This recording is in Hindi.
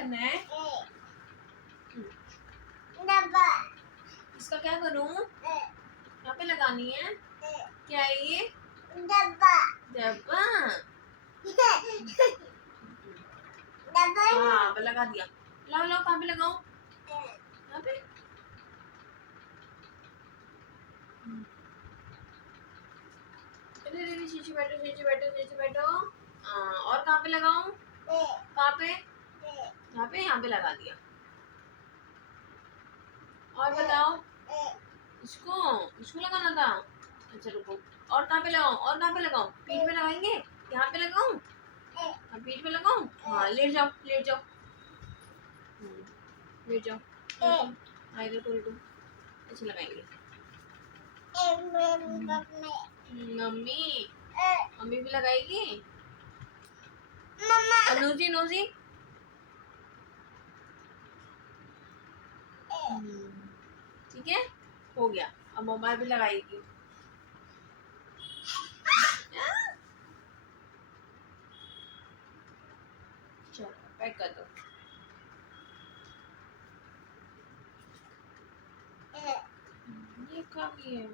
करना है? डब्बा इसका क्या करूं? यहाँ पे लगानी है। क्या है ये? डब्बा डब्बा। डब्बा हाँ लगा दिया। लाओ लाओ, कहाँ पे लगाऊं? यहाँ पे। अरे शीशे बैठो, शीशे बैठो, शीशे बैठो। हाँ, और कहाँ पे लगाऊं? कहाँ पे? यहाँ पे लगा दिया। और बताओ। इसको इसको लगाना था। अच्छा रुको। और कहाँ पे लगाऊं? और कहाँ पे लगाऊं? पीठ पे लगाएंगे? यहाँ पे लगाऊं? हाँ, पीठ पे लगाऊं? हाँ लेट जाओ, लेट जाओ। लेट जाओ। हाँ इधर को लेटो। ऐसे लगाएंगे। मम्मी मम्मी भी लगाएगी। और नोजी नोजी। ठीक है, हो गया। अब मम्मा भी लगाएगी। चलो पैक कर दो। ये कहाँ है?